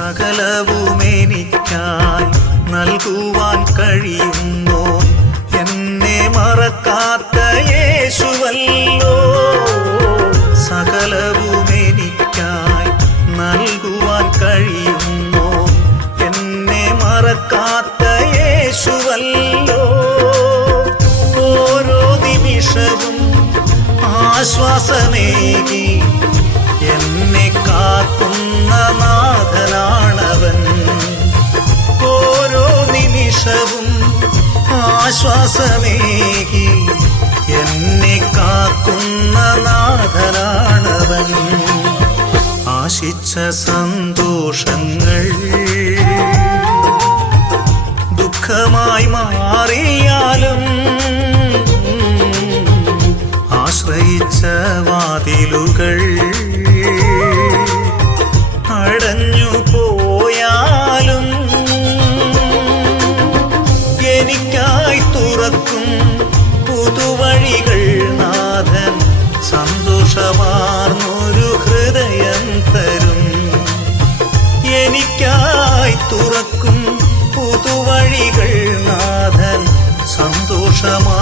സകലവുമെനിക്കായി നൽകുവാൻ കഴിയുന്നു എന്നെ മറക്കാത്ത യേശുവല്ലോ. സകലവുമെനിക്കായി നൽകുവാൻ കഴിയുന്നു എന്നെ മറക്കാത്ത യേശുവല്ലോ. ഓരോ നിമിഷവും ആശ്വാസമേകി എന്നെ കാക്കുന്ന നാഥനാണവൻ. ഓരോ നിമിഷവും ആശ്വാസമേകി എന്നെ കാക്കുന്ന നാഥനാണവൻ. ആശിച്ച സന്തോഷങ്ങൾ ദുഃഖമായി മാറിയാലും ആശ്രയിച്ച വാതിലുകൾ അടഞ്ഞു പോയാലും എനിക്കായി തുറക്കും പുതുവഴികൾ നാഥൻ. സന്തോഷമാർന്നൊരു ഹൃദയം തരും. എനിക്കായി തുറക്കും പുതുവഴികൾ നാഥൻ. സന്തോഷമാ